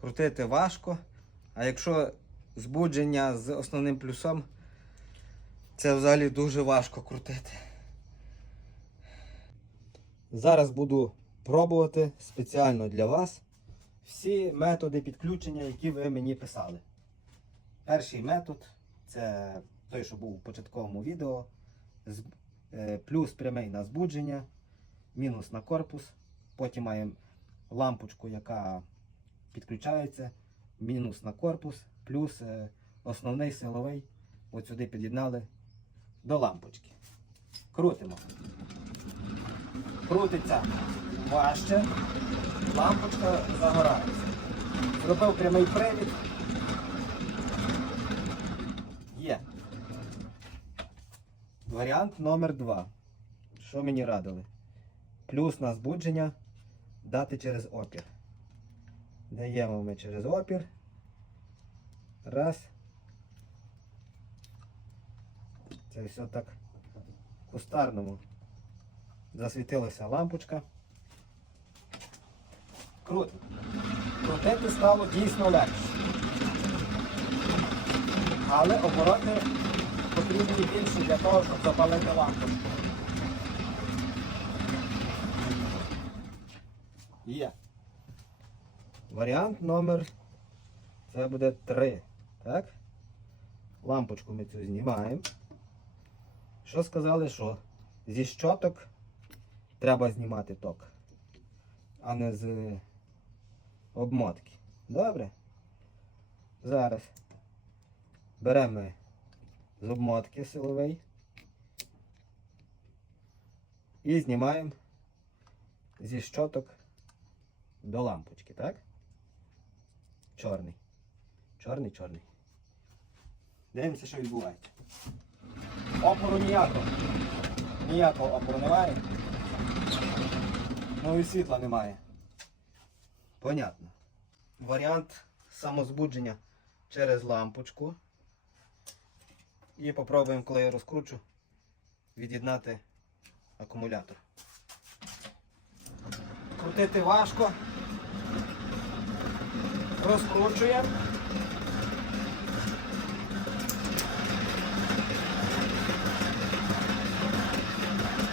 крутити важко. А якщо збудження з основним плюсом, це взагалі дуже важко крутити. Зараз буду пробувати спеціально для вас всі методи підключення, які ви мені писали. Перший метод це той, що був у початковому відео. Е, Плюс прямий на збудження, мінус на корпус. Потім маємо лампочку, яка підключається, мінус на корпус, плюс е, основний силовий. От сюди під'єднали до лампочки. Крутимо. Крутиться важче, лампочка загорається. Зробив прямий привід. Є. Варіант номер два. Що мені радили? Плюс на збудження дати через опір. Даємо ми через опір. Раз. Це все так кустарному. Засвітилася лампочка. Круто. Крутити стало дійсно легше. Але обороти потрібні більше для того, щоб запалити лампочку. Є. Варіант номер. Це буде 3. Так? Лампочку ми цю знімаємо. Що сказали, що зі щоток треба знімати ток, а не з обмотки. Добре? Зараз беремо з обмотки силовий і знімаємо зі щоток до лампочки, так? Чорний. Чорний, чорний. Дивимося, що відбувається. Опору ніякого. Ніякого опору немає. Ну і світла немає. Понятно. Варіант самозбудження через лампочку. І попробуємо, коли я розкручу, від'єднати акумулятор. Крутити важко. Розкручуємо.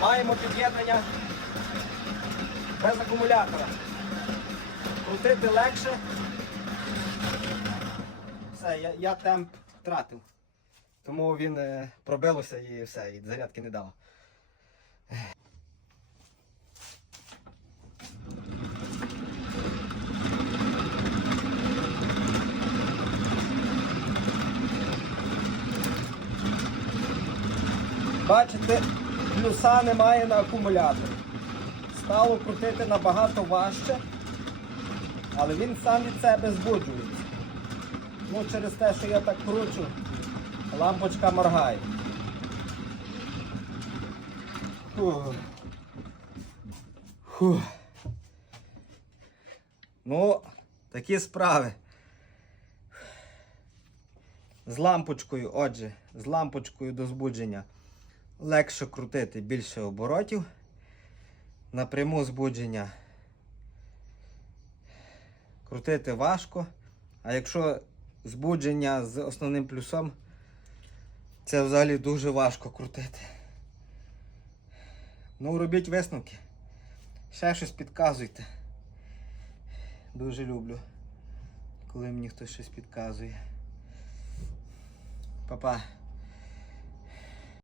Маємо під'єднання без акумулятора. Крутити легше. Все, я, я темп втратив. Тому він е, пробилося і все, і зарядки не дало. Бачите, плюса немає на акумуляторі. Стало крутити набагато важче, але він сам від себе збуджується. Ну, через те, що я так кручу, лампочка моргає. Фух. Фух. Ну, такі справи. З лампочкою, отже, з лампочкою до збудження легше крутити більше оборотів. Напряму збудження крутити важко. А якщо збудження з основним плюсом, це взагалі дуже важко крутити. Ну, робіть висновки. Ще щось підказуйте. Дуже люблю, коли мені хтось щось підказує. Па-па.